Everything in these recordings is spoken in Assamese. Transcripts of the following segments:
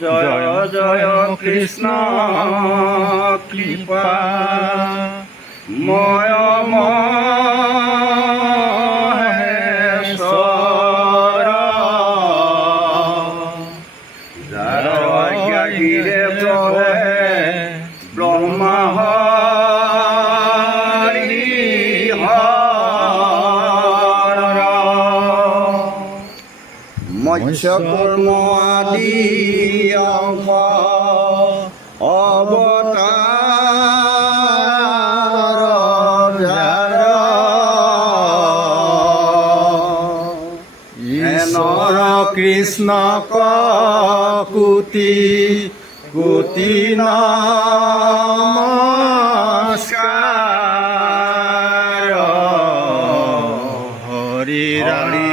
জয় জয় কৃষ্ণ কৃপা ময় মহেশ্বর যার আজ্ঞাগিরে চলে ব্রহ্মা হরি হর মৎস্যকর্ম আদি অংশ অবতার যার নর কৃষ্ণ কোটি কোটি নমস্কার হরি হরি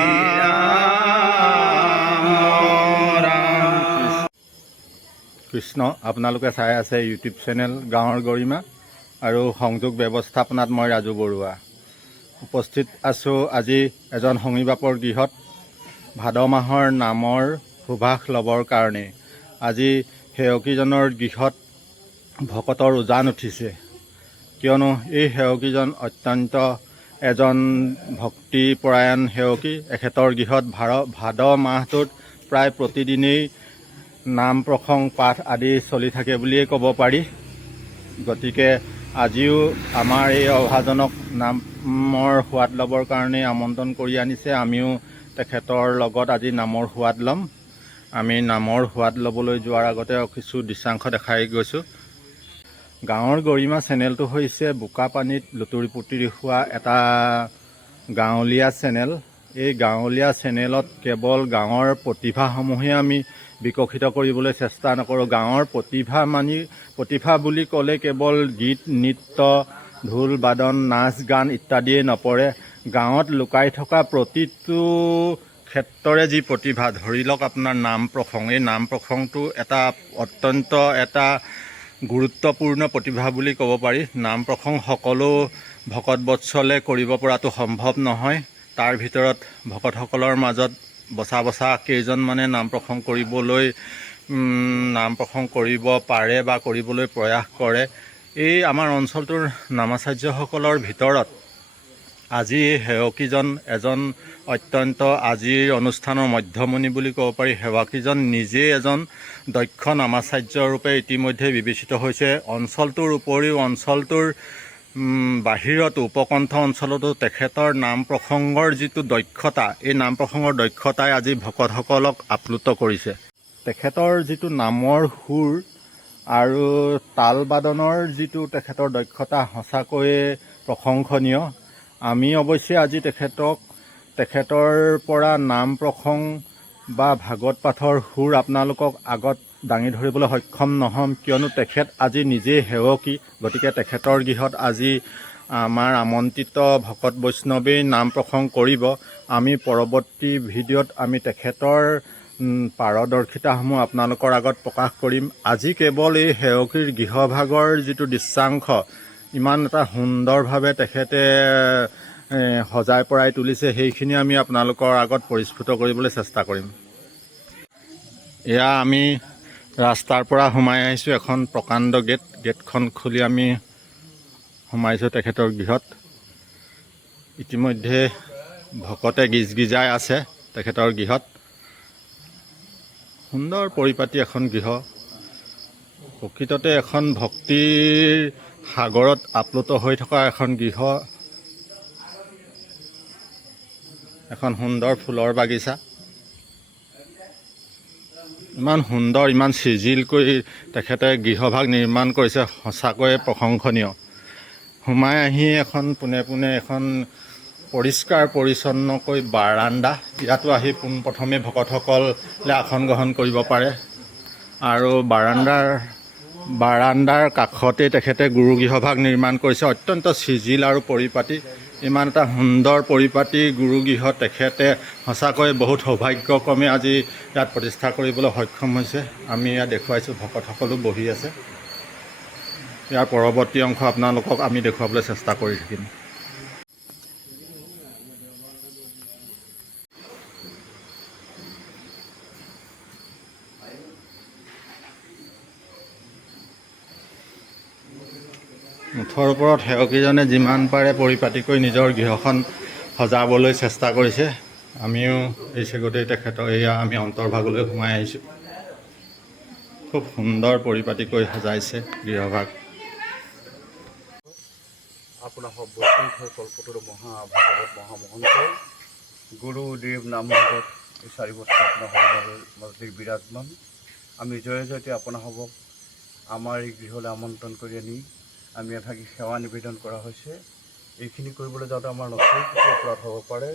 কৃষ্ণ। আপোনালোকে চাই আছে ইউটিউব চেনেল গাঁৱৰ গৰিমা আৰু সংযোগ ব্যৱস্থাপনাত মই ৰাজু বৰুৱা উপস্থিত আছোঁ আজি এজন সংগী বাপৰ গৃহত ভাদ মাহৰ নামৰ সুভাষ ল'বৰ কাৰণে। আজি সেৱকীজনৰ গৃহত ভকতৰ উজান উঠিছে, কিয়নো এই সেৱকীজন অত্যন্ত এজন ভক্তিপৰায়ণ সেৱকী। এখেতৰ গৃহত ভাদ মাহটোত প্ৰায় প্ৰতিদিনেই নাম প্ৰসংগ পাঠ আদি চলি থাকে বুলিয়েই ক'ব পাৰি। গতিকে আজিও আমাৰ এই অভাজনক নামৰ সোৱাদ ল'বৰ কাৰণে আমন্ত্ৰণ কৰি আনিছে। আমিও তেখেতৰ লগত আজি নামৰ সোৱাদ ল'ম। আমি নামৰ সোৱাদ ল'বলৈ যোৱাৰ আগতে কিছু দৃশ্যাংশ দেখাই গৈছোঁ। গাঁৱৰ গৰিমা চেনেলটো হৈছে বোকাপানীত লুতুৰি পুতুৰি হোৱা এটা গাঁৱলীয়া চেনেল। এই গাঁৱলীয়া চেনেলত কেৱল গাঁৱৰ প্ৰতিভাসমূহে আমি বিকশিত কৰিবলৈ চেষ্টা নকৰোঁ। গাঁৱৰ প্ৰতিভা বুলি ক'লে কেৱল গীত নৃত্য ঢোল বাদন নাচ গান ইত্যাদিয়ে নপৰে। গাঁৱত লুকাই থকা প্ৰতিটো ক্ষেত্ৰৰে যি প্ৰতিভা, ধৰি লওক আপোনাৰ নাম প্ৰসংগ, এই নাম প্ৰসংগটো এটা অত্যন্ত এটা গুৰুত্বপূৰ্ণ প্ৰতিভা বুলি ক'ব পাৰি। নাম প্ৰসংগ সকলো ভকত বৎসলে কৰিব পৰাটো সম্ভৱ নহয়। তাৰ ভিতৰত ভকতসকলৰ মাজত বচা কেইজনমানে নাম প্ৰসংগ কৰিব পাৰে বা কৰিবলৈ প্ৰয়াস কৰে। এই আমাৰ অঞ্চলটোৰ নামাচাৰ্যসকলৰ ভিতৰত আজি সেৱকীজন এজন অত্যন্ত আজিৰ অনুষ্ঠানৰ মধ্যমণি বুলি ক'ব পাৰি। সেৱকীজন নিজেই এজন দক্ষ নামাচাৰ্যৰূপে ইতিমধ্যে বিবেচিত হৈছে। অঞ্চলটোৰ উপৰিও অঞ্চলটোৰ বাহিৰতো উপকণ্ঠ অঞ্চলতো তেখেতৰ নাম প্ৰসংগৰ যিটো দক্ষতা, এই নাম প্ৰসংগৰ দক্ষতাই আজি ভকতসকলক আপ্লুত কৰিছে। তেখেতৰ যিটো নামৰ সুৰ আৰু তাল বাদনৰ যিটো তেখেতৰ দক্ষতা সঁচাকৈয়ে প্ৰশংসনীয়। আমি অৱশ্যে আজি তেখেতৰ পৰা নাম প্ৰসংগ বা ভাগৱত পাঠৰ সুৰ আপোনালোকক আগত দাঙি ধৰিবলৈ সক্ষম নহ'ম, কিয়নো তেখেত আজি নিজেই সেৱকী। গতিকে তেখেতৰ গৃহত আজি আমাৰ আমন্ত্ৰিত ভকত বৈষ্ণৱেই নাম প্ৰসংগ কৰিব। আমি পৰৱৰ্তী ভিডিঅ'ত আমি তেখেতৰ পাৰদৰ্শিতাসমূহ আপোনালোকৰ আগত প্ৰকাশ কৰিম। আজি কেৱল এই সেৱকীৰ গৃহভাগৰ যিটো দৃশ্যাংশ ইমান এটা সুন্দৰভাৱে তেখেতে সজাই পৰাই তুলিছে, সেইখিনি আমি আপোনালোকৰ আগত পৰিস্ফুট কৰিবলৈ চেষ্টা কৰিম। এয়া আমি ৰাস্তাৰ পৰা সোমাই আহিছোঁ এখন প্ৰকাণ্ড গেটখন খুলি আমি সোমাইছোঁ তেখেতৰ গৃহত। ইতিমধ্যে ভকতে গিজগিজাই আছে তেখেতৰ গৃহত। সুন্দৰ পৰিপাটি এখন গৃহ, প্ৰকৃততে এখন ভক্তিৰ সাগৰত আপ্লুত হৈ থকা এখন গৃহ। এখন সুন্দৰ ফুলৰ বাগিচা, ইমান সুন্দৰ ইমান চিজিলকৈ তেখেতে গৃহভাগ নিৰ্মাণ কৰিছে, সঁচাকৈয়ে প্ৰশংসনীয়। সোমাই আহি এখন পোনে এখন পৰিষ্কাৰ পৰিচ্ছন্নকৈ বাৰাণ্ডা, ইয়াতো আহি পোনপ্ৰথমে ভকতসকলে আসন গ্ৰহণ কৰিব পাৰে। আৰু বাৰাণ্ডাৰ কাষতে তেখেতে গুৰুগৃহভাগ নিৰ্মাণ কৰিছে, অত্যন্ত চিজিল আৰু পৰিপাটি। ইমান এটা সুন্দৰ পৰিপাটি গুৰুগৃহ তেখেতে সঁচাকৈ বহুত সৌভাগ্যক্ৰমে আজি ইয়াত প্ৰতিষ্ঠা কৰিবলৈ সক্ষম হৈছে। আমি ইয়াত দেখুৱাইছোঁ, ভকতসকলো বহি আছে। ইয়াৰ পৰৱৰ্তী অংশ আপোনালোকক আমি দেখুৱাবলৈ চেষ্টা কৰি থাকিম। মুঠৰ ওপৰত সেৱকীজনে যিমান পাৰে পৰিপাটিকৈ নিজৰ গৃহখন সজাবলৈ চেষ্টা কৰিছে। আমিও এই চেগতেই তেখেতৰ এয়া আমি অন্তৰ্ভাগলৈ সোমাই আহিছোঁ। খুব সুন্দৰ পৰিপাটিকৈ সজাইছে গৃহভাগ। আপোনাৰ বৈষ্ণৱ কল্পতৰু মহাভাগৱত মহামহন্ত গুৰুদেৱ নামভাগত এই 4 বছৰ আপোনাৰ মাজতে বিৰাজমান। আমি জয় জয়তে আপোনাসৱক আমাৰ এই গৃহলৈ আমন্ত্ৰণ কৰি আনি আমি এভাগী সেৱা নিবেদন কৰা হৈছে। এইখিনি কৰিবলৈ যাওঁতে আমাৰ নথৈ কোটি অপৰাধ হ'ব পাৰে,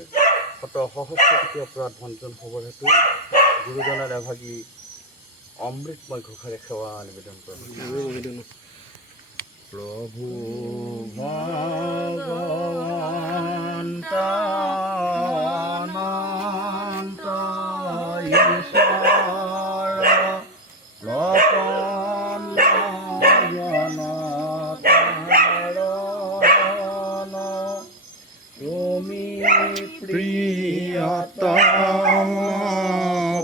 শত সহস্ৰ কোটি অপৰাধ ভঞ্জন হ'বৰ হেতু গুৰুজনাৰ এভাগী অমৃতময় ঘোষাৰে সেৱা নিবেদন কৰা হৈছে। প্ৰভু ভগৱন্ত অনন্ত ঈশ্বৰ প্ৰপন্ন জনতাৰণ তুমি প্ৰিয়তম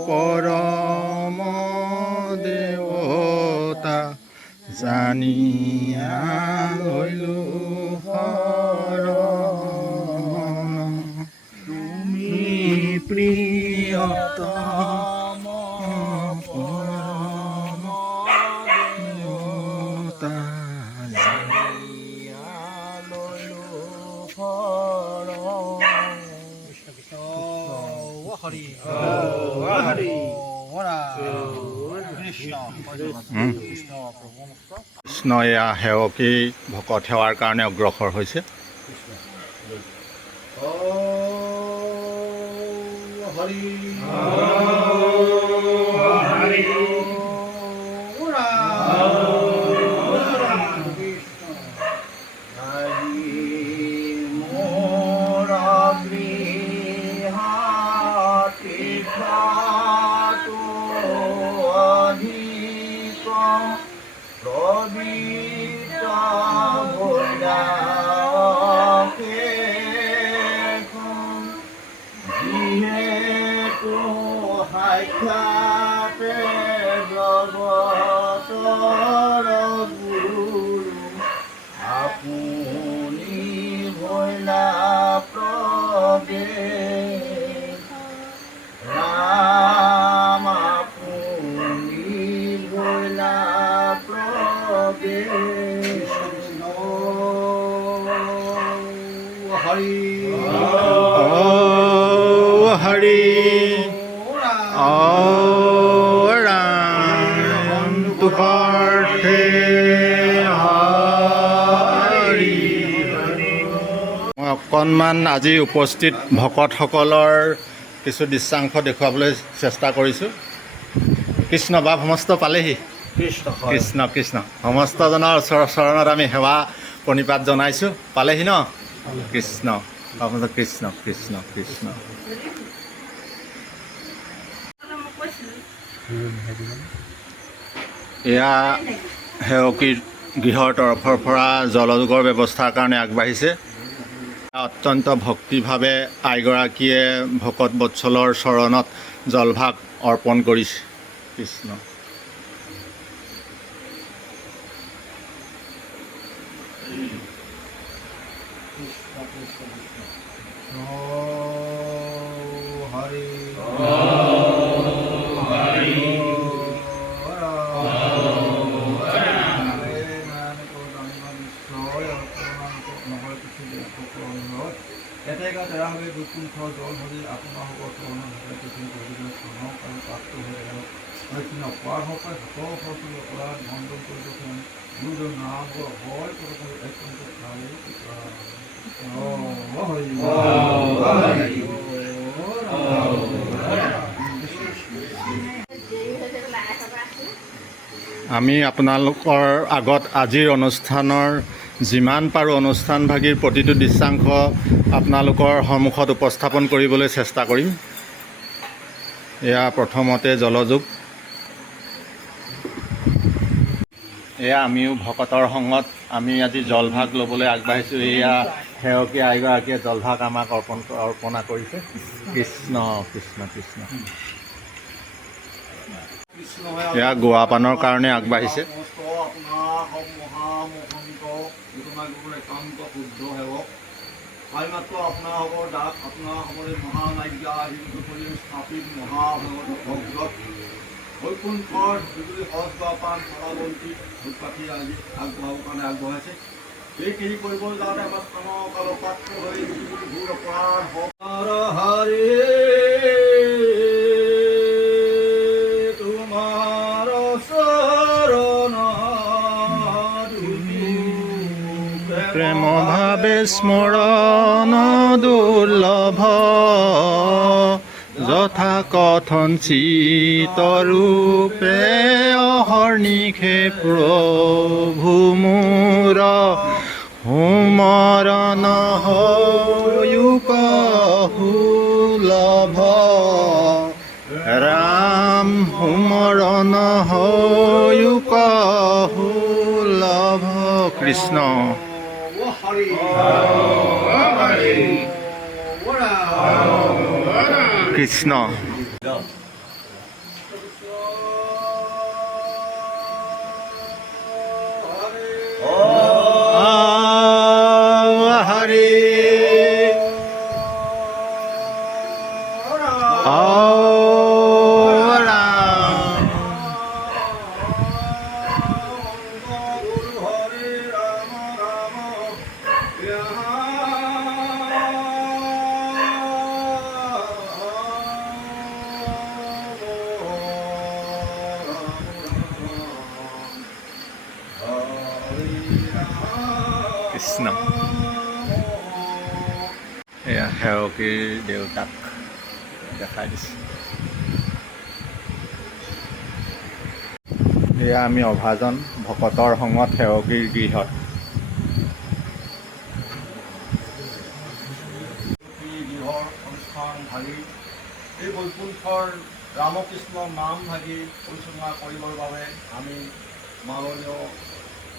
পৰম দেৱতা জানিয়া লৈলো শৰণ, তুমি প্ৰিয়তম পৰম দেৱতা জানিয়া লৈলো শৰণ। হৰি কৃষ্ণ এয়া সেৱকী ভকত সেৱাৰ কাৰণে অগ্ৰসৰ হৈছে। আপুনি ভৈলা প্ৰদেশ ৰাম, আপুনি ভৈলা প্ৰদেশ হৰি হৰি ৰাম তুষাৰ্থে মই অকণমান আজি উপস্থিত ভকতসকলৰ কিছু দৃশ্যাংশ দেখুৱাবলৈ চেষ্টা কৰিছোঁ। কৃষ্ণ বা সমস্ত পালেহি। কৃষ্ণ কৃষ্ণ সমস্তজনৰ চৰণত আমি সেৱা প্ৰণিপাত জনাইছোঁ। পালেহি ন? কৃষ্ণ কৃষ্ণ কৃষ্ণ কৃষ্ণ। এয়া সেৱকীৰ গৃহৰ তৰফৰ পৰা জলযোগৰ ব্যৱস্থাৰ কাৰণে আগবাঢ়িছে। অত্যন্ত ভক্তিভাৱে আইগৰাকীয়ে ভকত বৎসলৰ চৰণত জলভাগ অৰ্পণ কৰিছে। কৃষ্ণ হৰি এতেকা তেৰা হৈ দুকুণ্ঠ জল হৰি আপোনাৰ হ'ব চৰণৰ পৃথিৱী কৰিবলৈ চনক আৰু প্ৰাপ্ত হৈ থাকিব। সেইখিনি অপৰাধ হওক শত সৰস্বতী অপৰাধ মণ্ডল কৰিব গুৰুজন নাম হয় আমি আপোনালোকৰ আগত আজিৰ অনুষ্ঠানৰ যিমান পাৰোঁ অনুষ্ঠানভাগীৰ প্ৰতিটো দৃশ্যাংশ আপোনালোকৰ সন্মুখত উপস্থাপন কৰিবলৈ চেষ্টা কৰিম। এয়া প্ৰথমতে জলযোগ। এয়া আমিও ভকতৰ সংগত আমি আজি জলভাগ ল'বলৈ আগবাঢ়িছোঁ। এয়া সেৱকী আইগৰাকীয়ে জলভাগ আমাক অৰ্পণা কৰিছে। কৃষ্ণ কৃষ্ণ কৃষ্ণ। এয়া গোৱাপানৰ কাৰণে আগবাঢ়িছে। আপোনাৰ মহামহন্ত মাত্ৰ আপোনালোকৰ দাস আপোনালোকৰ মহান আজ্ঞা হিন্দু কৰি স্থাপিত মহাভাগৱত ভগৱত বৈকুণ্ঠৰ বিজুলী সহজ বা পাণ ফলাবন্তী ধূপকাঠি আজি আগবঢ়াবৰ কাৰণে আগবঢ়াইছে। এইখিনি কৰিবলৈ যাওঁতে আমাৰ স্থানৰ কালপাত্ৰ হৈ ভুল অপৰাধ হৰ হৰি তোমাৰ চৰণ প্ৰেম ভাৱে স্মৰণ দুৰ্লভ যথা কথন চিতৰূপে অহৰ্নিশে প্ৰভু মোৰ সুমৰণ হয়ুক সুলভ ৰাম সুমৰণ হয়ুক সুলভ। কৃষ্ণ কৃষ্ণ হৰি কৃষ্ণ। এয়া সেৱকীৰ দেউতাক দেখাই দিছে। এয়া আমি অভাজন ভকতৰ সংগত সেৱকীৰ গৃহত। গৃহৰ অনুষ্ঠান ভাগি এই বৈকুণ্ঠৰ ৰামকৃষ্ণ নাম ভাগি পৰিচালনা কৰিবৰ বাবে আমি মাননীয়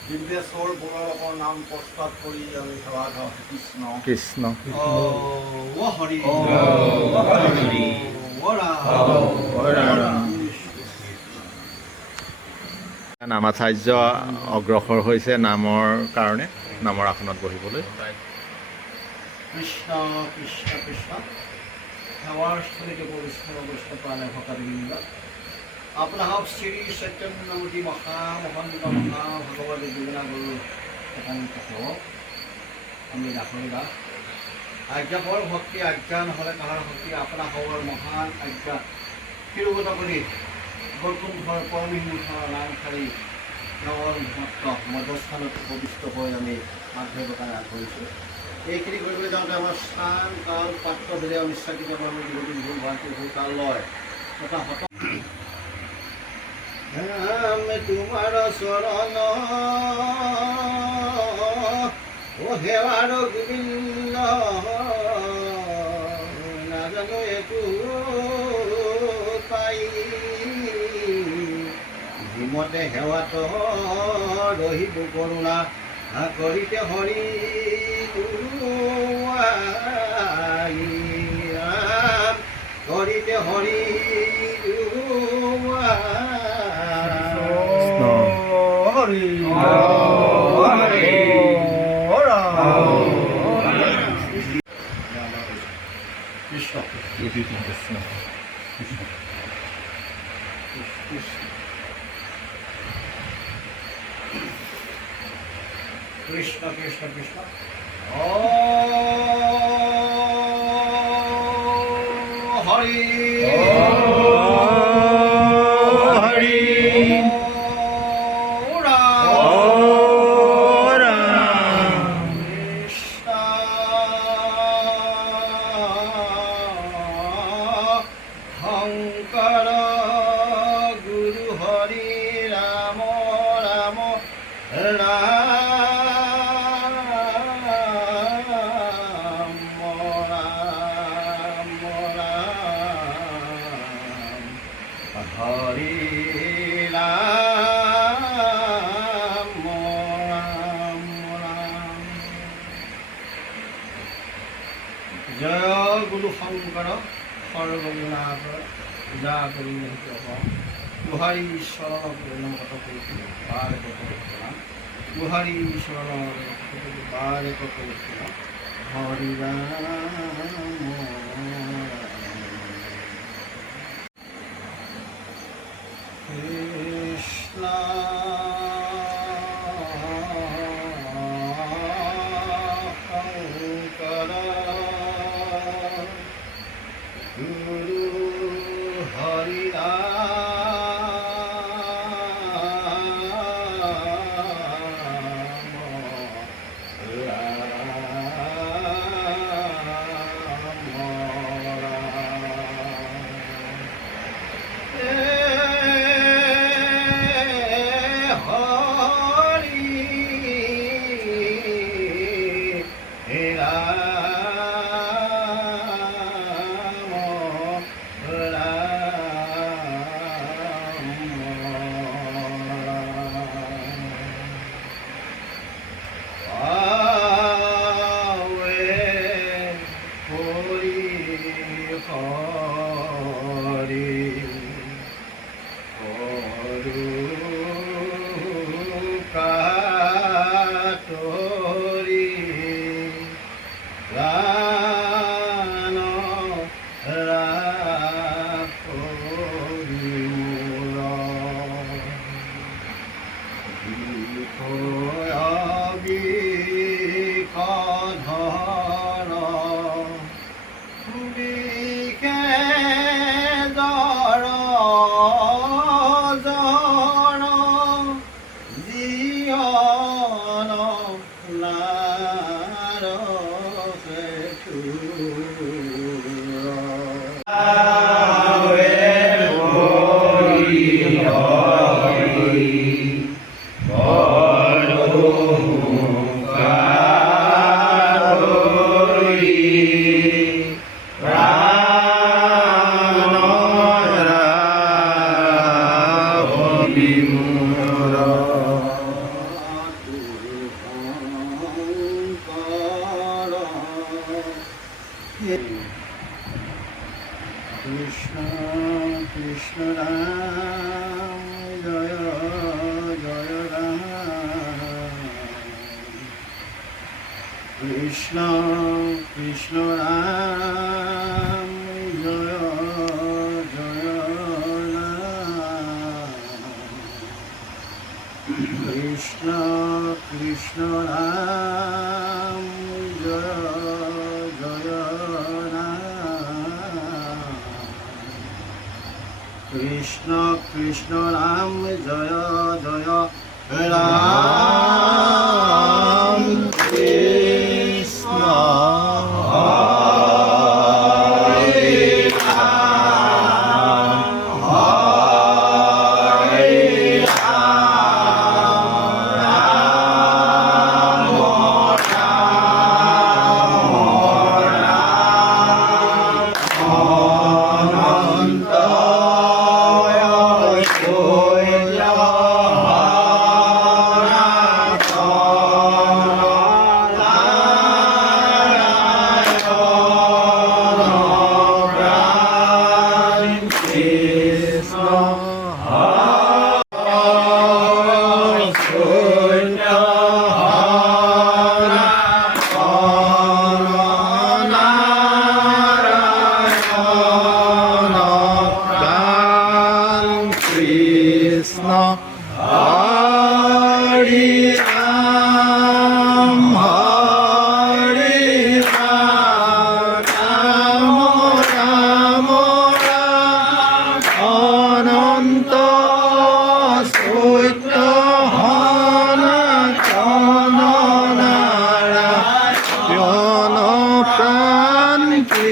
দিব্যেশ্বৰ বৰুৱাকৰ নাম প্ৰস্তাৱ কৰি আমি সেৱা গাওঁ। কৃষ্ণ কৃষ্ণ হৰি নামাচাৰ্য অগ্ৰসৰ হৈছে নামৰ কাৰণে, নামৰ আসনত বহিবলৈ। কৃষ্ণ কৃষ্ণ কৃষ্ণ সেৱাৰ স্থলীকে পৰিষ্কাৰ বৈষ্ণৱ প্ৰাণে ভকতবৃন্দ আপোনাক শ্ৰী সত্যমূৰ্তি মহামহন্ত মহাভাগৱতী যোজনা গুৰু একান্ত সেৱক আমি দাসৰ দাস। আজ্ঞাপৰ ভক্তি আজ্ঞা নহ'লে কাহাৰ শক্তি আপোনাৰ সবৰ মহান আজ্ঞা শিৰোগত কৰি বৈকুণ্ঠৰ পৰমহিংসৰ নাম শাৰী নগৰ মাত্ৰ মধ্যস্থানত উপবিষ্ট হৈ আমি আগবাঢ়িবৰ কাৰণে আগবাঢ়িছোঁ। এইখিনি কৰিবলৈ যাওঁতে আমাৰ স্থান কাল পাত্ৰ ভেদে অনিচ্ছা কেতিয়াবা আমি যুৱতী ভুল ভ্ৰান্তি ভুল কাল লয় তথা তোমাৰ চৰণ ও সেৱাৰ গোবিন্দ নাজানো একো পাই যিমতে সেৱাত ৰহিব কৰোণা কৰিতে হৰি কৰিতে হৰি হৰি কৃষ্ণ কৃষ্ণ কৃষ্ণ কৃষ্ণ কৃষ্ণ হৰি হৰি শংকৰ গুৰু হৰি ৰাম ৰাম ৰাম হৰি ৰাম ৰাম ৰাম। জয় গুৰু শংকৰ সৰ্বগুণাকৰ পূজা কৰি গুহাৰী ঈশ্বৰৰ প্ৰেৰণ কত কৰিছিলোঁ বাৰে কত কৰিছিলাম গুহাৰী ঈশ্বৰৰ বাৰে কত কৰিছিলাম Hare Rama, Krishna Shankara Guru Hari Krishna Krishna Ram Jaya Jaya Ram Krishna Krishna Ram Jaya Jaya Ram Krishna Krishna Ram Jaya Jaya Ram Krishna Krishna Ram Jaya Jaya Ram Krishna Hare Ram Hare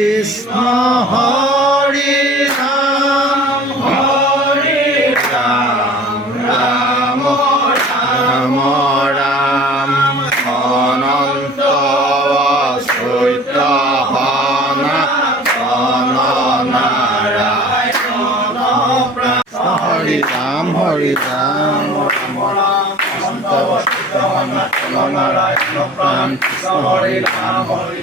Krishna Hare Ram Hare Ram Ram Ram Ram Ananta Vasudha Hana Narayana Hare Ram Hare Ram Ananta Vasudha Hana Narayana Ram Hare Ram Hare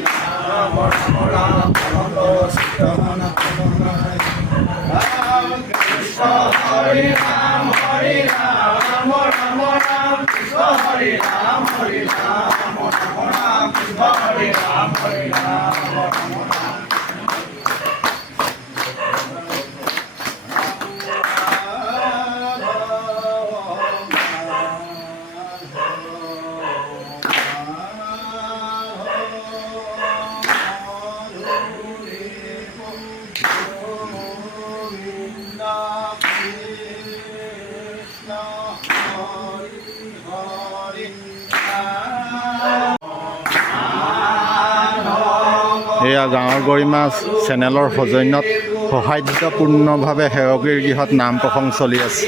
Ram Krishna Hare Ram Hare Ram Ram Ram Krishna Hare Ram Hare Ram Ram Ram এয়া গাঁৱৰ গৰিমা চেনেলৰ সৌজন্যত সৌহাৰ্দ্যপূৰ্ণভাৱে সেৱকীৰ গৃহত নাম প্ৰসংগ চলি আছে।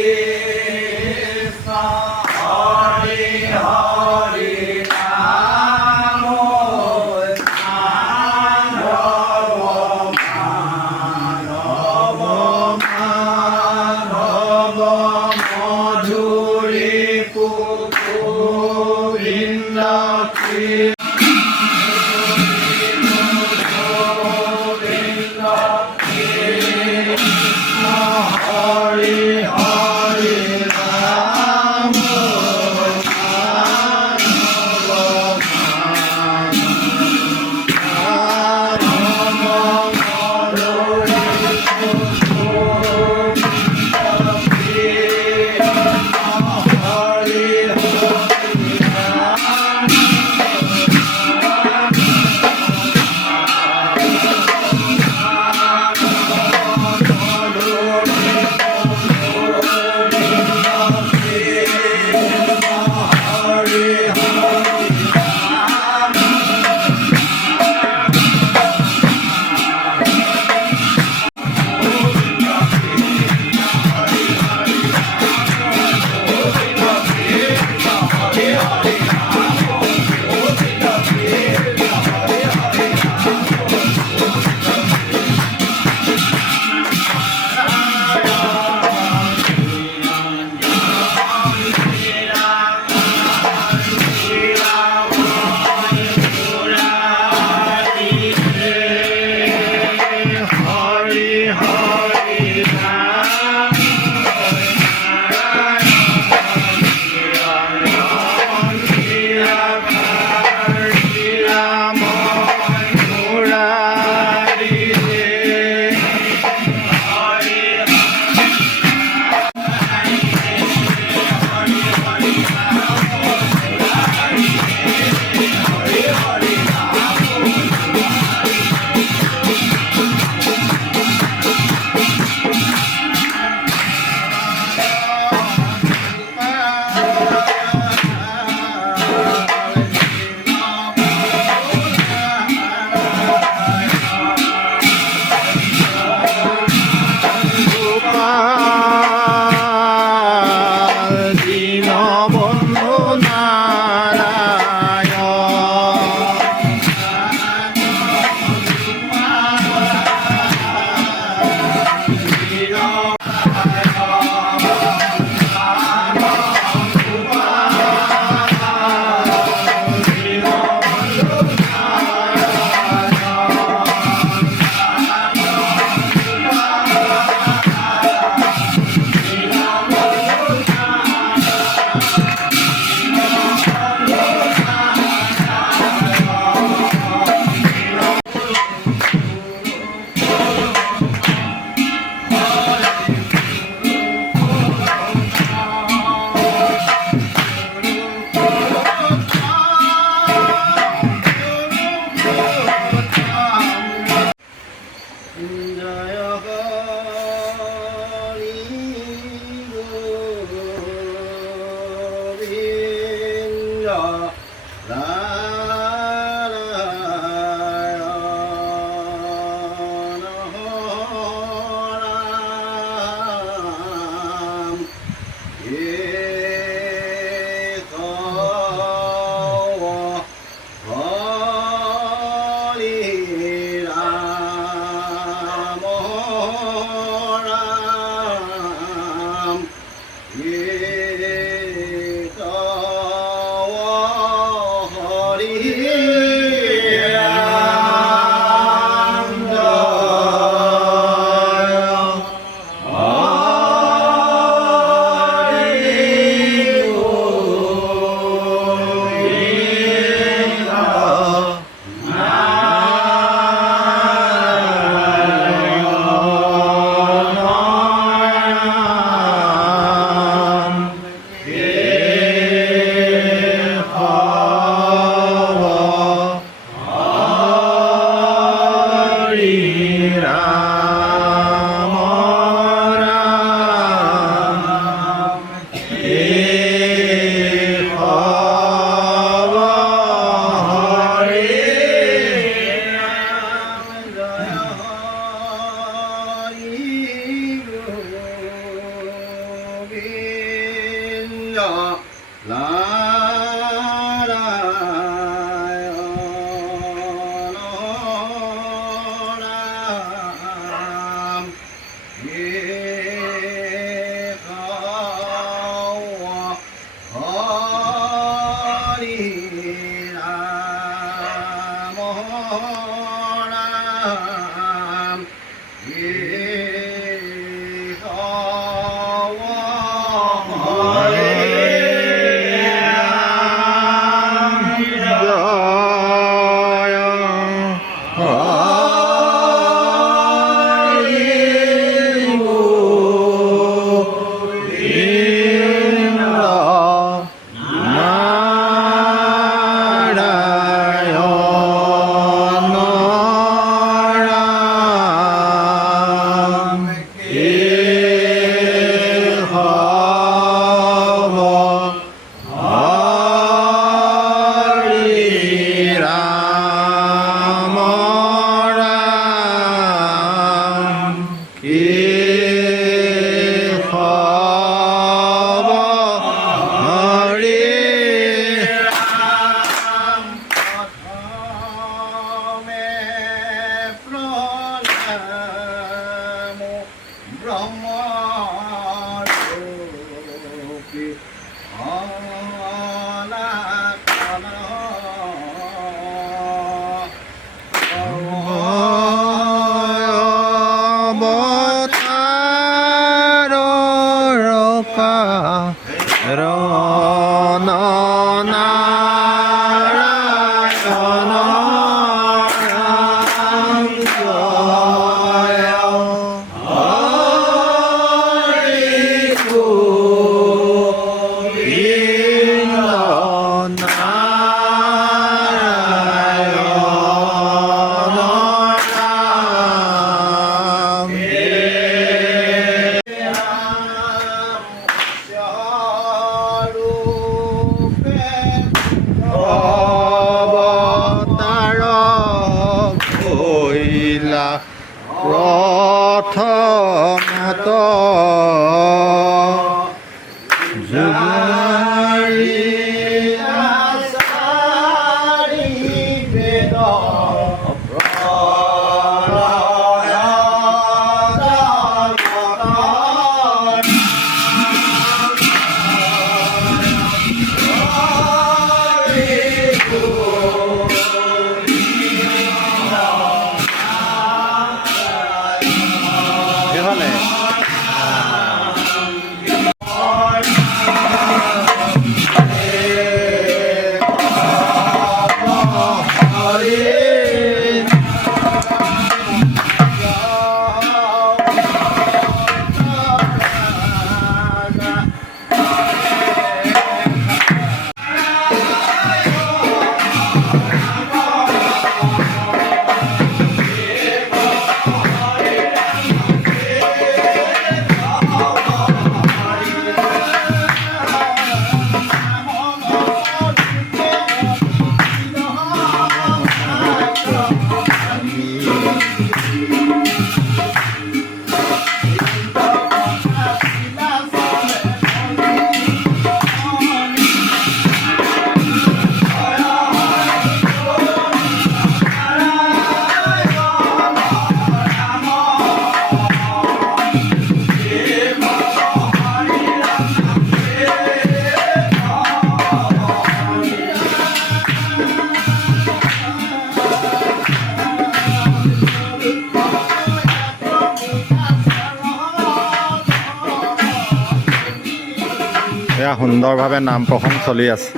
এয়া সুন্দৰভাৱে নাম প্ৰসংগ চলি আছে।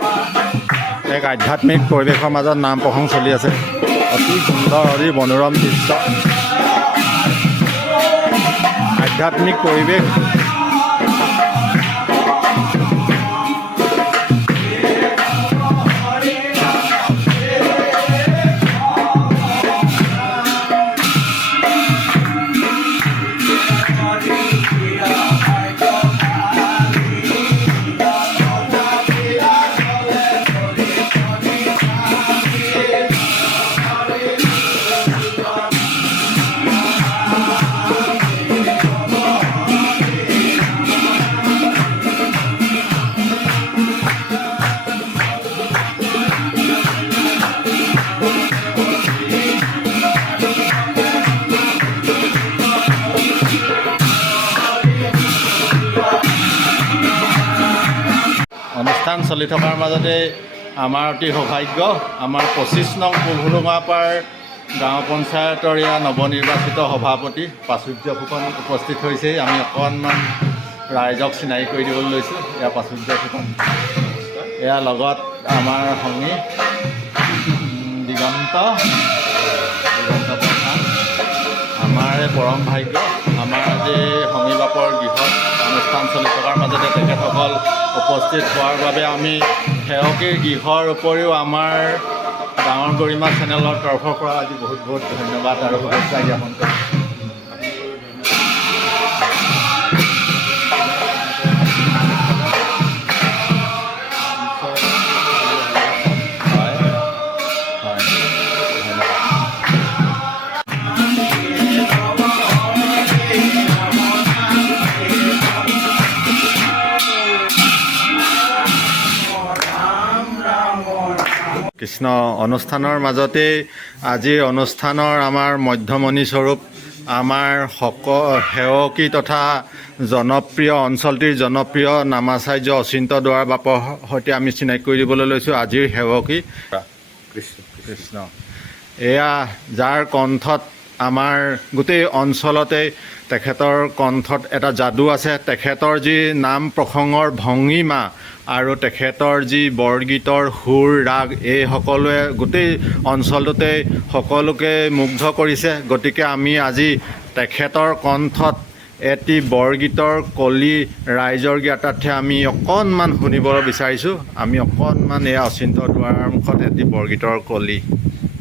এক আধ্যাত্মিক পৰিৱেশৰ মাজত নাম প্ৰসংগ চলি আছে। অতি সুন্দৰ, অতি মনোৰম দৃশ্য, আধ্যাত্মিক পৰিৱেশ। অনুষ্ঠান চলি থকাৰ মাজতে আমাৰ অতি সৌভাগ্য আমাৰ 25 নং পুলহুলুঙাপাৰ গাঁও পঞ্চায়তৰ এয়া নৱনিৰ্বাচিত সভাপতি প্ৰাচুৰ্য ফুকন উপস্থিত হৈছে। আমি অকণমান ৰাইজক চিনাকি কৰি দিবলৈ লৈছোঁ। এয়া প্ৰাচুৰ্য ফুকন, এয়া লগত আমাৰ সংগী দিগন্ত প্ৰধান। আমাৰ পৰম ভাগ্য আমাৰ আজি সংগী বাপৰ গৃহত অনুষ্ঠান চলি থকাৰ মাজতে তেখেতসকল উপস্থিত হোৱাৰ বাবে আমি সেৱকীৰ গৃহৰ উপৰিও আমাৰ গাঁৱৰ গৰিমা চেনেলৰ তৰফৰ পৰা আজি বহুত বহুত ধন্যবাদ আৰু শুভেচ্ছা জ্ঞাপন কৰিছোঁ। কৃষ্ণ অনুষ্ঠানৰ মাজতেই আজিৰ অনুষ্ঠানৰ আমাৰ মধ্যমণি স্বৰূপ আমাৰ সেৱকী তথা জনপ্ৰিয় অঞ্চলটিৰ জনপ্ৰিয় নামাচাৰ্য অচিন্ত দুৱাৰ বাপৰ সৈতে আমি চিনাকি কৰি দিবলৈ লৈছোঁ। আজিৰ সেৱকী কৃষ্ণ, এয়া যাৰ কণ্ঠত আমাৰ গোটেই অঞ্চলতে তেখেতৰ কণ্ঠত এটা যাদু আছে। তেখেতৰ যি নাম প্ৰসংগৰ ভংগীমা আৰু তেখেতৰ যি বৰগীতৰ সুৰ ৰাগ এই সকলোৱে গোটেই অঞ্চলটোতে সকলোকে মুগ্ধ কৰিছে। গতিকে আমি আজি তেখেতৰ কণ্ঠত এটি বৰগীতৰ কলি ৰাইজৰ জ্ঞাতাৰ্থে আমি অকণমান শুনিবলৈ বিচাৰিছোঁ। আমি অকণমান এয়া অচিন্ত দুৱাৰৰ মুখত এটি বৰগীতৰ কলি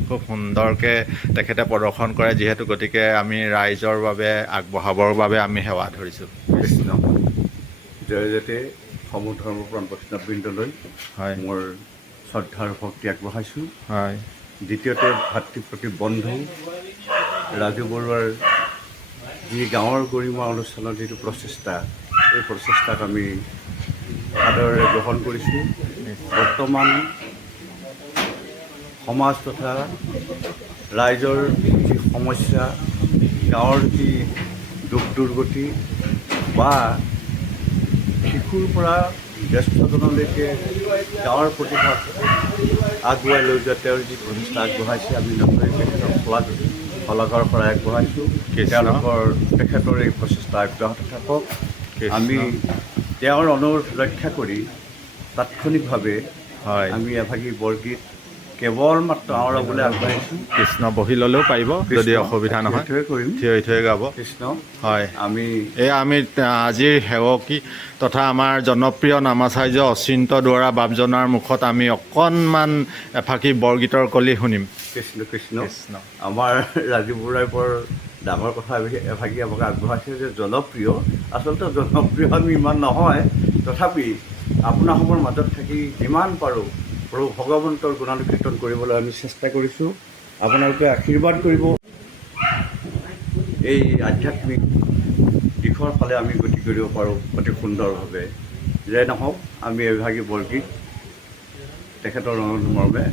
খুব সুন্দৰকৈ তেখেতে প্ৰদৰ্শন কৰে যিহেতু, গতিকে আমি ৰাইজৰ বাবে আগবঢ়াবৰ বাবে আমি সেৱা ধৰিছোঁ। কৃষ্ণ জয়তে সমূহ ধৰ্মপ্ৰাণ বৈষ্ণৱবৃন্দলৈ হয় মোৰ শ্ৰদ্ধাৰ ভক্তি আগবঢ়াইছোঁ। হয়। দ্বিতীয়তে ভাতৃপ্ৰতি বন্ধু ৰাজু বৰুৱাৰ যি গাঁৱৰ গৰিমা অনুষ্ঠানৰ যিটো প্ৰচেষ্টা, এই প্ৰচেষ্টাক আমি আদৰেৰে গ্ৰহণ কৰিছোঁ। বৰ্তমান সমাজ তথা ৰাইজৰ যি সমস্যা, গাঁৱৰ যি দুখ দুৰ্গতি বা শিশুৰ পৰা জ্যেষ্ঠজনলৈকে গাঁৱৰ প্ৰতিভাক আগুৱাই লৈ যোৱা তেওঁৰ যি প্ৰচেষ্টা আগবঢ়াইছে, আমি নথৈ তেখেতক শলাগৰ পৰা আগবঢ়াইছোঁ। তেখেতৰ এই প্ৰচেষ্টা অব্যাহত থাকক। আমি তেওঁৰ অনুৰোধ ৰক্ষা কৰি তাৎক্ষণিকভাৱে আমি এভাগী বৰগীত কেৱল মাত্ৰ আওৰাবলৈ আগবাঢ়িছোঁ। কৃষ্ণ বহি ল'লেও পাৰিব যদি অসুবিধা নহয়, থিয় থিয় গাব। কৃষ্ণ হয়। আমি আজিৰ সেৱকী তথা আমাৰ জনপ্ৰিয় নামাচাৰ্য অচিন্ত দুৱৰা বাপজনাৰ মুখত আমি অকণমান এফাকি বৰগীতৰ কলি শুনিম। কৃষ্ণ কৃষ্ণ কৃষ্ণ। আমাৰ ৰাজীৱ বৰুৱাই বৰ ডাঙৰ কথা এভাগী আমাক আগবঢ়াইছে যে জনপ্ৰিয়, আচলতে জনপ্ৰিয় আমি ইমান নহয়, তথাপি আপোনাসমূহৰ মাজত থাকি যিমান পাৰোঁ প্ৰভু ভগৱন্তৰ গুণানুকীৰ্তন কৰিবলৈ আমি চেষ্টা কৰিছোঁ। আপোনালোকে আশীৰ্বাদ কৰিব। এই আধ্যাত্মিক দিশৰ ফালে আমি গতি কৰিব পাৰোঁ অতি সুন্দৰভাৱে। যে নহওক, আমি এভাগী বৰগীত তেখেতৰ অনুৰোধ মৰ্মে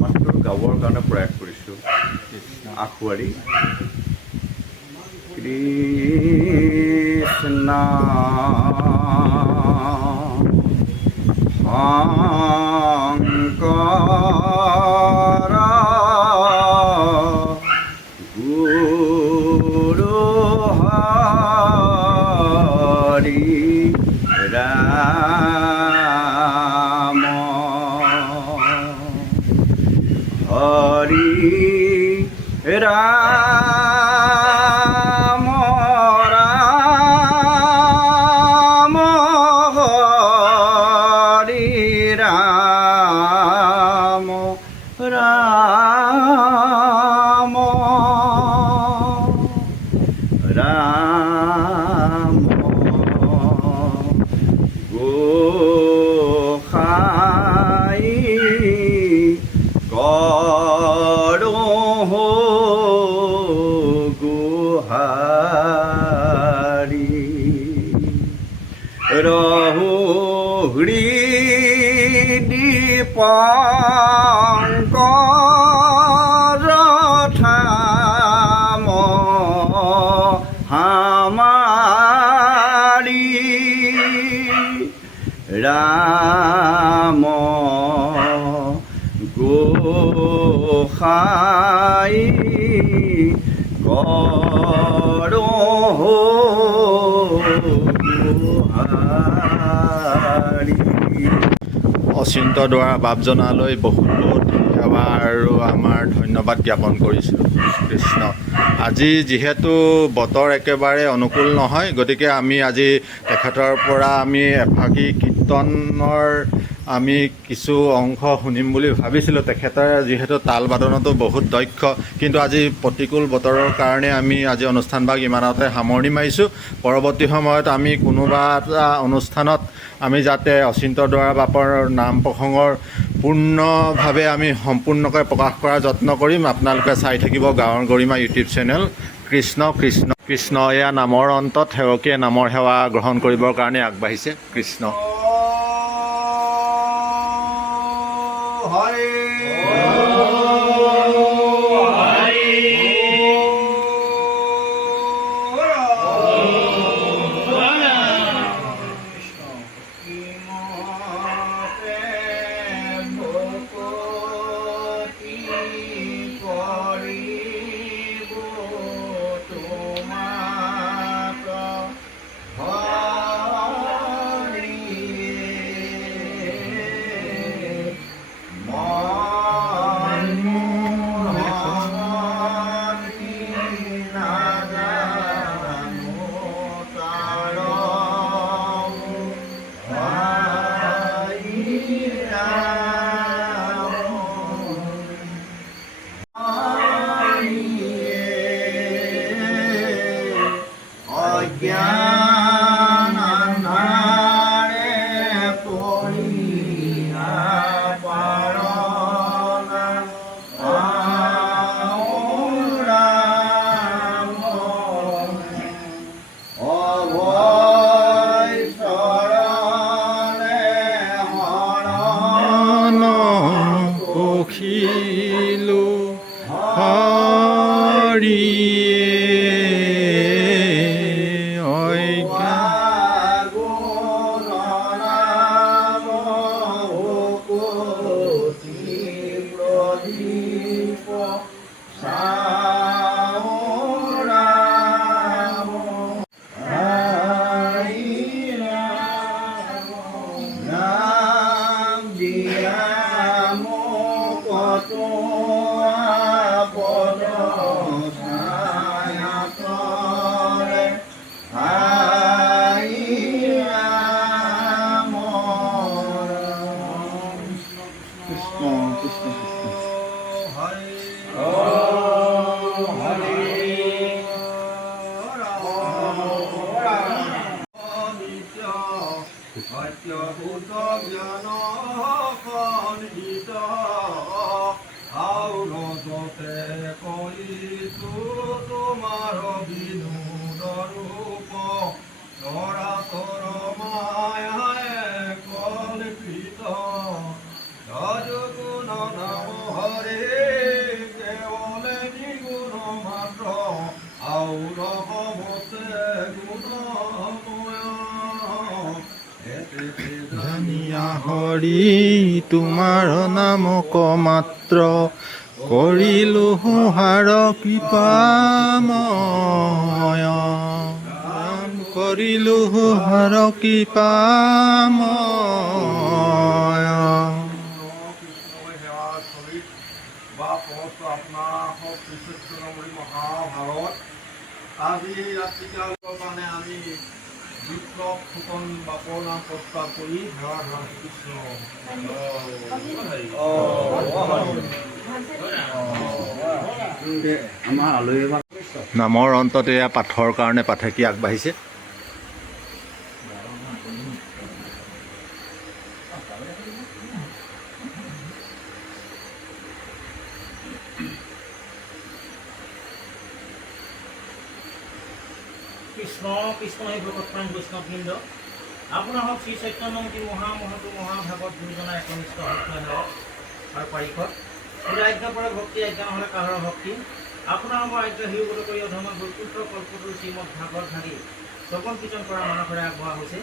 মাত্ৰ গাবৰ কাৰণে প্ৰয়াস কৰিছোঁ। আখুৱাৰী কৃষ্ণ শংকৰ গুৰু হৰি ৰাম হৰি ৰাম ৰাম হৰি ৰাম ৰাম ৰাম গোসাঁই কৰোঁ গোহাৰি ৰহু দীপংকৰ ঠাম হামাৰি ৰা নাম গোসাই কৰৌ গোহাৰি। অচিন্ত দ্বাৰা বাপজনালৈ বহুত বহুত সেৱা আৰু আমাৰ ধন্যবাদ জ্ঞাপন কৰিছোঁ। কৃষ্ণ। আজি যিহেতু বতৰ একেবাৰে অনুকূল নহয়, গতিকে আমি আজি তেখেতৰ পৰা আমি এফাকি কীৰ্তনৰ আমি কিছু অংশ শুনিম বুলি ভাবিছিলোঁ। তেখেতে যিহেতু তাল বাদনতো বহুত দক্ষ, কিন্তু আজি প্ৰতিকূল বতৰৰ কাৰণে আমি আজি অনুষ্ঠানভাগ ইমানতে সামৰণি মাৰিছোঁ। পৰৱৰ্তী সময়ত আমি কোনোবা এটা অনুষ্ঠানত আমি যাতে অচিন্ত দ্বাৰা বাপৰ নাম প্ৰসংগৰ পূৰ্ণভাৱে আমি সম্পূৰ্ণকৈ প্ৰকাশ কৰাৰ যত্ন কৰিম। আপোনালোকে চাই থাকিব গাঁৱৰ গৰিমা ইউটিউব চেনেল। কৃষ্ণ কৃষ্ণ কৃষ্ণ। এয়া নামৰ অন্তত সেৱকীয়ে নামৰ সেৱা গ্ৰহণ কৰিবৰ কাৰণে আগবাঢ়িছে। কৃষ্ণ। হৰে হৰি তোমাৰ নামক মাত্ৰ কৰিলো হাৰ কৃপাময়, কৰিলো হাৰ কৃপাময়। মহাভাৰত আজি ৰাতিকালৰ কাৰণে আমি বিপ্লৱ ফুকন বাপৰ নাম প্ৰস্তাৱ কৰি ধৰা ধৰা কৃষ্ণ আমাৰ আলহী নামৰ অন্তত এয়া পাঠৰ কাৰণে পাঠকী আগবাঢ়িছে। কৃষ্ণ কৃষ্ণ হে ভকতপ্ৰাণ বৈষ্ণৱবৃন্দ, আপোনাৰ হওক শ্ৰী চৈতন্যমতী মহামহতো মহাভাগৱত গুৰুজনাৰ একনিষ্ঠ অধ্যয়ন হওক আৰু পাৰিষদ আজ্ঞা পৰা ভক্তি আজ্ঞা নহ'লে কাহৰ ভক্তি আপোনাৰ হ'ব আজ্ঞা হিৰোগত কৰি অধৰ্ম বৈকুণ্ঠ কল্পটোৰ শ্ৰীমদ ভাগৱত ভাগি শ্ৰৱণ কীৰ্তন কৰা মানসেৰে আগবঢ়া হৈছে।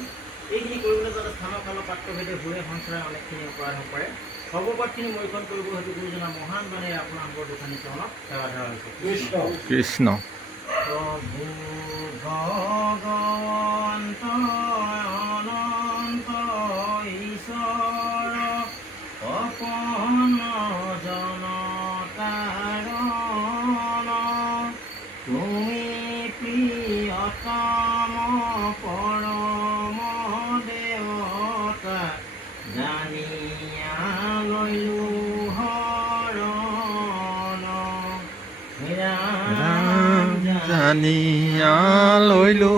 এইখিনি কৰিবলৈ যাতে স্থানৰ কালৰ পাত্ৰভেদে ঘূৰে সঞ্চাৰে অনেকখিনি অপৰাধ কৰে সৰ্বপাতখিনি মৰিখন কৰিব সেইটো গুৰুজনা মহান বাণীৰে আপোনালোকৰ দোকানী চৰণত সেৱা ধৰা হৈছে কৃষ্ণ প্ৰভু ভগৱন্ত অনন্ত ঈশ্বৰ অপন জনতাৰণ তুমি প্ৰিয়তম পৰম দেৱতা জানিয়া লৈলো হৰণ ৰাম জানিয়া লৈলো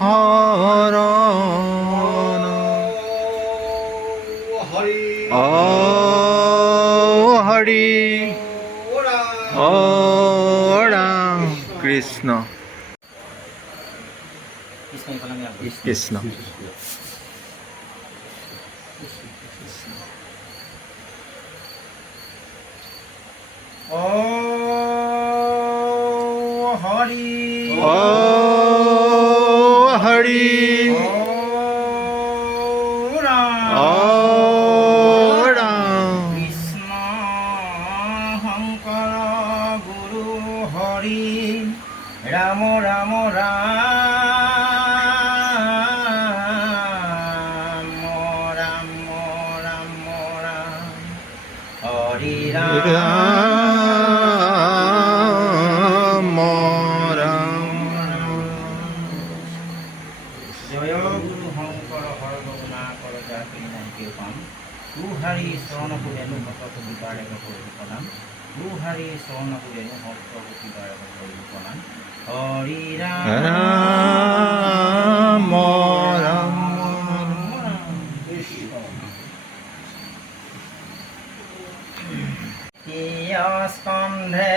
শৰণ হৰি অ হৰি অ ৰাম কৃষ্ণ কৃষ্ণ এইফালে আমি আগবাঢ়িছোঁ। কৃষ্ণ ও হৰি অ হৰি ও ৰাম অ ৰাম কৃষ্ণ শংকৰ গুৰু হৰি ৰাম ৰাম ৰাম ৰাম ৰাম ৰাম হৰি ৰাম ৰাম ৰাম জয় গুৰু শংকৰ হৰ গুণাকৰ জাতি নাইকে পাম তুহাৰি শৰণ পুৰেণু ভক্ত প্ৰতিবাৰে কৰি প্ৰদান তুহাৰি শৰণ পুৰেণু ভক্ত প্ৰতিবাৰে কৰি প্ৰদান হৰি ৰাম ৰাম ৰাম স্কন্ধে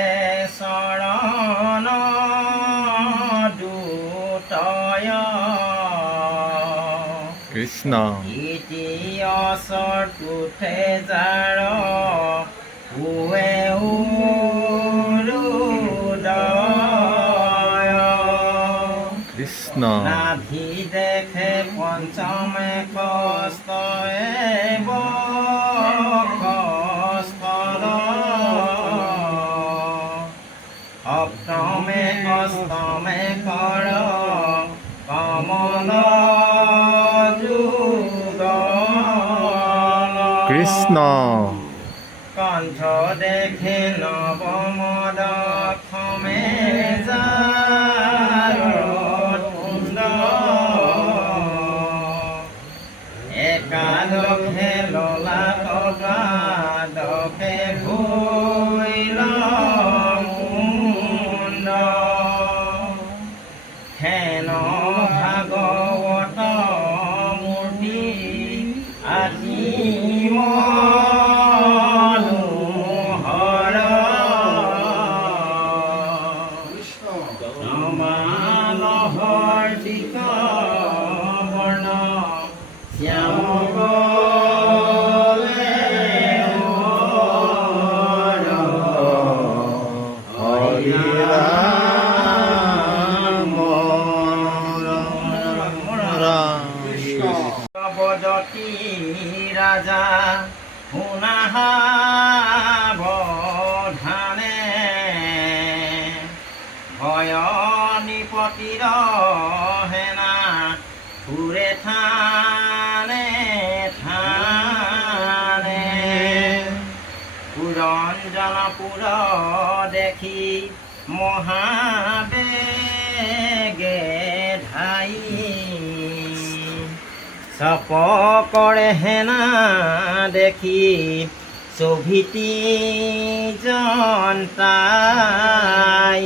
শৰণ দুতয় কৃষ্ণ ইতিহাসৰ তুঠে যাৰ উৱে উৰুদয় কৃষ্ণ নাভি দেখে পঞ্চমে কষ্টয়ে বক্ষস্থল সপ্তমে অষ্টমে কৰ কমল কৃষ্ণ কণ্ঠ দেখে নৱম দশমে কুণ্ড একাদশে ললাট দ্বাদশে ভৈল মুণ্ড হেন ভাগৱত মূৰ্তি আদিম ৰাজা শুনাহাৱধানে ভয় নিপতিৰ হেনা ফুৰে থানে থানে পুৰঞ্জনপুৰ দেখি মহাবেগে ধাই চপ কৰে হেনা দেখি চভিতি জন্তাই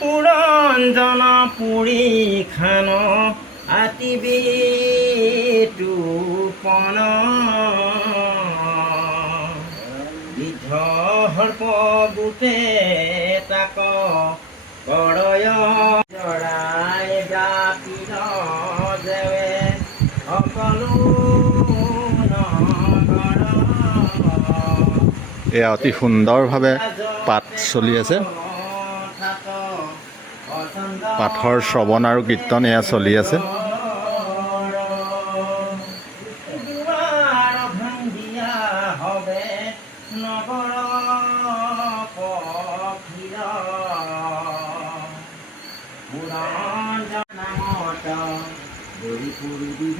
পুৰঞ্জন পুৰী খান আতিবি টুপন বৃদ্ধ সৰ্প গোটে তাক কৰয় জৰাই জাপিৰ যেৱে সকলো নগৰ এয়া অতি সুন্দৰভাৱে পাঠ চলি আছে পাঠৰ শ্ৰৱণ আৰু কীৰ্তন এয়া চলি আছে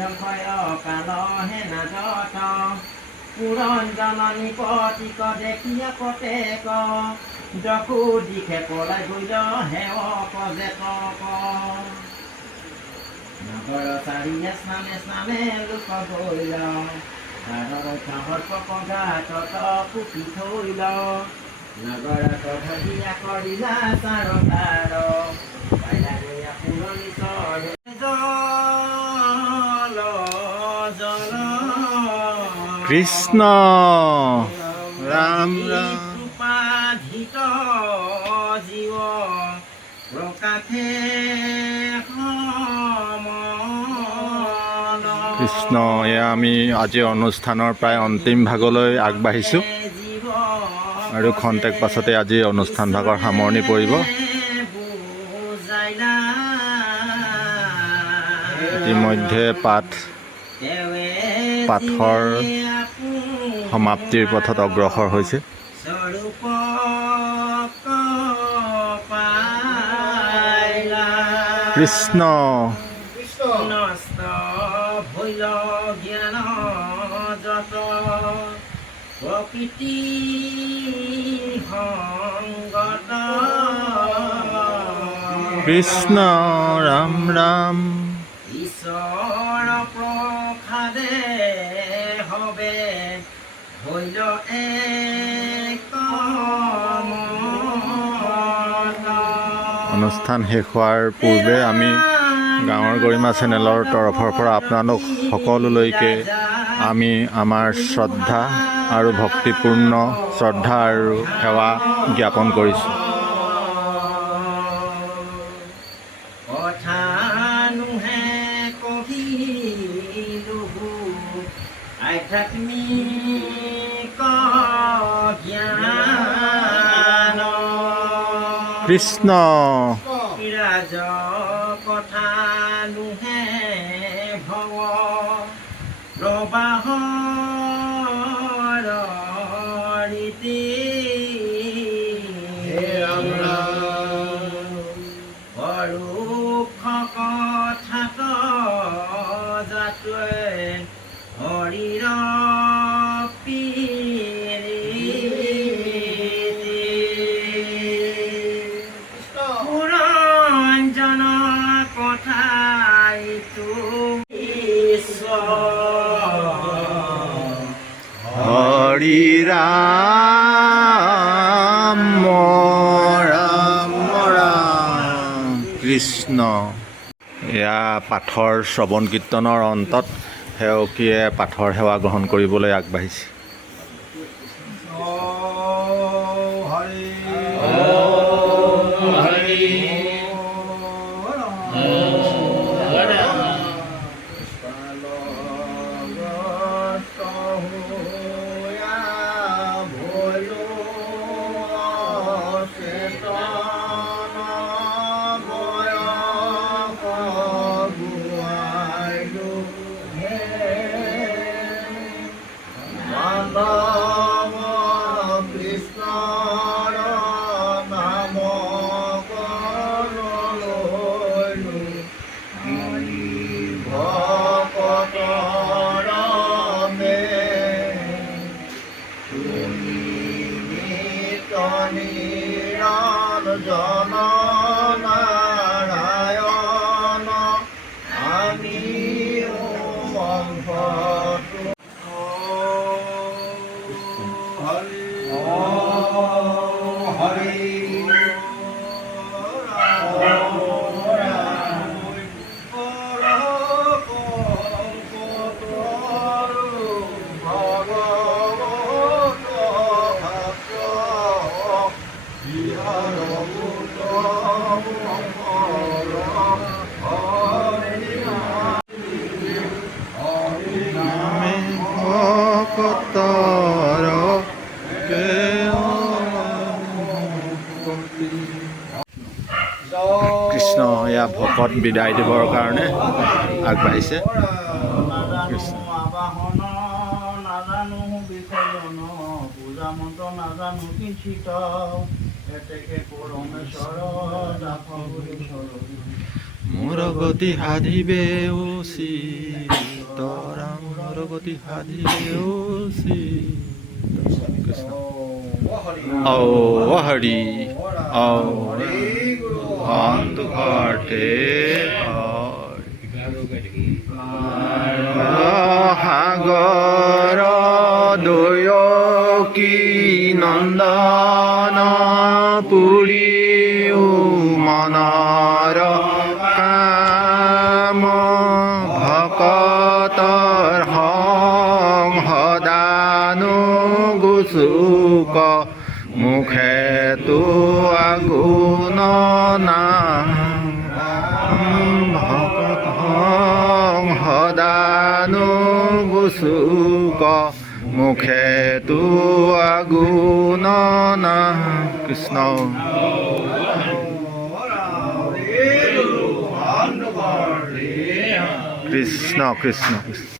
ধ্বংসয় কালহে নাজত পুৰণ জননী পতিক দেখিয়া পতেক যশু দিশে পলাই গৈ সেৱক জেতক নগৰ চাৰিয়ে স্নানে স্নানে লোক গৈ ভাৰৰ সৰ্প পগাত পুতি থৈল নগৰত ধৰিয়া কৰিলা চাৰ তাৰ পাইলা গৈয়া পুৰণি চৰ জল জল কৃষ্ণ ৰাম ৰাম কৃপাধিত জীৱ প্ৰকাশে কৃষ্ণ। এয়া আমি আজি অনুষ্ঠানৰ প্ৰায় অন্তিম ভাগলৈ আগবাঢ়িছোঁ আৰু খন্তেক পাছতে আজি অনুষ্ঠান ভাগৰ সামৰণি পৰিব। ইতিমধ্যে পাঠৰ সমাপ্তিৰ পথত অগ্ৰসৰ হৈছে। কৃষ্ণ নষ্ট ভৈল জ্ঞান যত প্ৰকৃতি সংগত কৃষ্ণ ৰাম ৰাম ঈশ্বৰ প্ৰসাদে হবে ভৈল এক অনুষ্ঠান শেষ হোৱাৰ পূৰ্বে আমি গাঁৱৰ গৰিমা চেনেলৰ তৰফৰ পৰা আপোনালোক সকলোলৈকে আমি আমাৰ শ্ৰদ্ধা আৰু ভক্তিপূৰ্ণ শ্ৰদ্ধা আৰু সেৱা জ্ঞাপন কৰিছোঁ। কথানুহে কহিলো আধ্যাত্মিক জ্ঞান কৃষ্ণ ৰাজ কথানুহে ভৱ প্ৰবাহৰ ৰীতি পৰোক্ষ কথাত যাতোৱে হৰিৰ পুৰঞ্জন কথাই হৰি ৰাম ৰাম ৰাম কৃষ্ণ। এয়া পাঠৰ শ্ৰৱণ কীৰ্তনৰ অন্তত সেৱকীয়ে পাঠৰ সেৱা গ্ৰহণ কৰিবলৈ আগবাঢ়িছে। নাৰায়ণ আমি কৃষ্ণ এয়া ভকত বিদায় দিবৰ কাৰণে আগবাঢ়িছে। কৃষ্ণ নাজানো বিসৰ্জন পূজা মন্ত্ৰ নাজানো কিঞ্চিত এতেকে পৰমেশ্বৰ দাস মোৰ গতি সাধিবে ও সীতাৰাম মোৰ গতি সাধিবে ও কৃষ্ণ ঔ হৰি ঔ অন্ত ঘৰতে সাগৰ দয়কী নন্দন পুৰী মনৰ কাম ভকতৰ সংসদানু গুচুক মুখে তো আগুণ নাম ভকত সংসদানু গুচুক মুখে তো আগুণ নাম কৃষ্ণ কৃষ্ণ কৃষ্ণ কৃষ্ণ